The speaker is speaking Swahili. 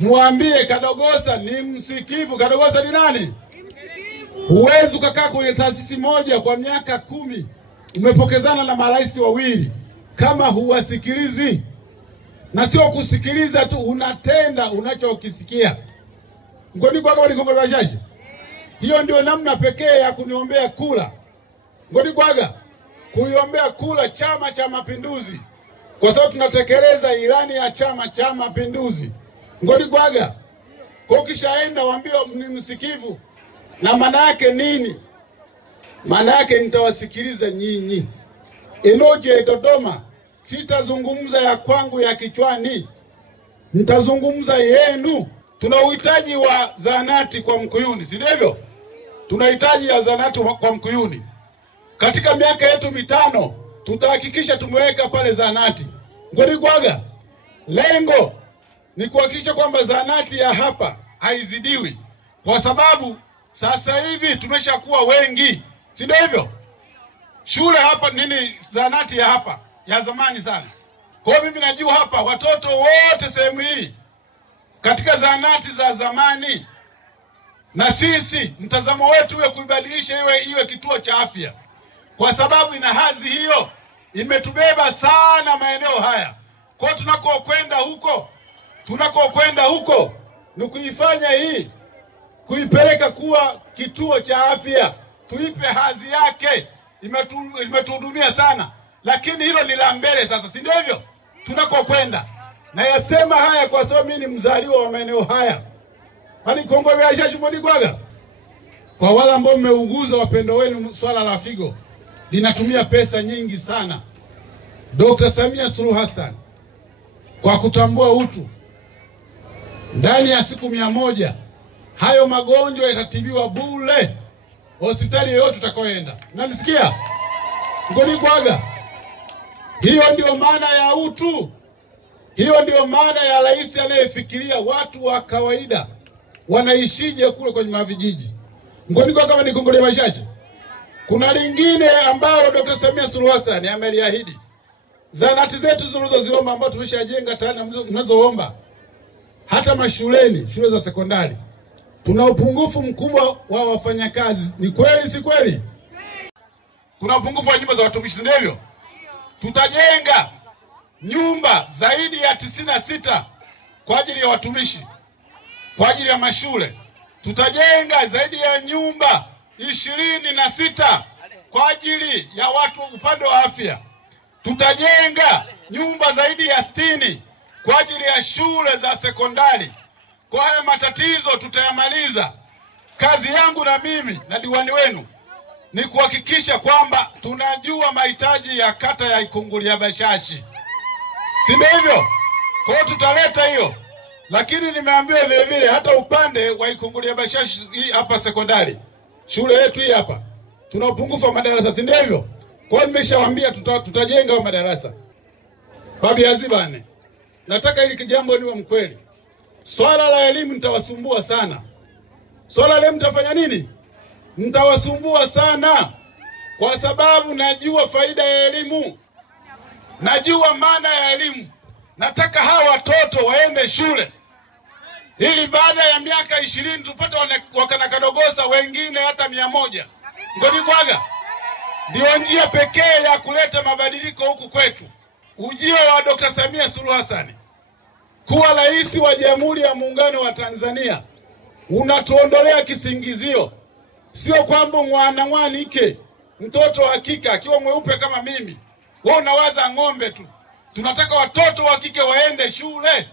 Muambie Kadogosa ni msikivu. Kadogosa ni nani? Huwezi ukakaa kwenye taasisi moja kwa miaka 10 umepokezana na marais wawili kama huwasikilizi. Na sio kusikiliza tu, unatenda unachokisikia. Ngoni kwa kama Nikongole Bashashi. Hiyo ndio namna pekee ya kuniombea kula. Ngoni kwaga kuiombea kula Chama cha Mapinduzi, kwa sababu tunatekeleza ilani ya Chama cha Mapinduzi. Ngoni kwaga kwa kishaenda waambie ni msikivu. Na maana yake nini? Maana yake nitawasikiliza nyinyi. Enoje Dodoma sitazungumza ya kwangu ya kichwani, nitazungumza yenu. Tuna uhitaji wa zahanati kwa Mkuyuni, si ndivyo? Tunahitaji ya zahanati kwa Mkuyuni. Katika miaka yetu 5 tutahakikisha tumeweka pale zahanati. Ngoni kwaga lengo ni kuhakikisha kwamba zahanati ya hapa haizidiwi, kwa sababu sasa hivi tumeshakuwa wengi, si ndivyo? Shule hapa zahanati ya hapa ya zamani sana. Kwa hiyo mimi najua hapa watoto wote sehemu hii katika zahanati za zamani, na sisi mtazamo wetu uwe kuibadilisha iwe kituo cha afya, kwa sababu ina hadhi hiyo, imetubeba sana maeneo haya. Kwa hiyo tunakokwenda huko ni kuifanya hii, kuipeleka kuwa kituo cha afya, tuipe hadhi yake. Imetuhudumia sana, lakini hilo ni la mbele sasa, si ndivyo? Tunakokwenda. Na yasema haya kwa sababu mimi ni mzaliwa wa maeneo haya. Hali Nikongole Bashashi Ngoni kwaga. Kwa wale ambao mmeuguza wapendo wenu, swala la figo linatumia pesa nyingi sana. Dr. Samia Suluhu Hassan kwa kutambua utu, ndani ya siku 100 hayo magonjwa yatatibiwa bure hospitali yoyote utakayoenda. Unanisikia? Ngoni kwaga. Hiyo ndio maana ya utu. Hiyo ndio maana ya rais anayefikiria watu wa kawaida wanaishije kule kwenye mavijiji. Ngoni kwaga kama Nikongole Bashashi. Kuna lingine ambalo Dr. Samia Suluhu Hassan ameliahidi. Zahanati zetu zilizoziomba ambao tumeshajenga tayari mnazoomba, hata mashuleni, shule za sekondari, tuna upungufu mkubwa wa wafanyakazi. Ni kweli si kweli? Kuna upungufu wa nyumba za watumishi, ndivyo? Tutajenga nyumba zaidi ya 96 kwa ajili ya watumishi, kwa ajili ya mashule. Tutajenga zaidi ya nyumba 26 kwa ajili ya watu upande wa afya. Tutajenga nyumba zaidi ya 60 kwa ajili ya shule za sekondari. Kwa haya matatizo tutayamaliza. Kazi yangu na mimi na diwani wenu ni kuhakikisha kwamba tunajua mahitaji ya kata ya Ikungulya Bashashi, si ndivyo? Kwa hiyo tutaleta hiyo. Lakini nimeambiwa vile vile hata upande wa Ikungulya Bashashi hii hapa sekondari, shule yetu hii hapa, tuna upungufu wa madarasa, si ndivyo? Kwa hiyo nimeshawaambia tutajenga madarasa. Babi Azibane, nataka hili jambo niwe mkweli. Swala la elimu nitawasumbua sana. Swala la elimu mtafanya nini? Nitawasumbua sana, kwa sababu najua faida ya elimu. Najua maana ya elimu. Nataka hawa watoto waende shule, ili baada ya miaka 20 tupate wakana Kadogosa wengine hata 100. Ngoni kwaga ndio njia pekee ya kuleta mabadiliko huku kwetu. Ujio wa Dr. Samia Suluhu Hassan kuwa rais wa Jamhuri ya Muungano wa Tanzania unatuondolea kisingizio. Sio kwamba mwanamwanike mtoto wa kike akiwa mweupe kama mimi, wewe unawaza ng'ombe tu. Tunataka watoto wa kike waende shule.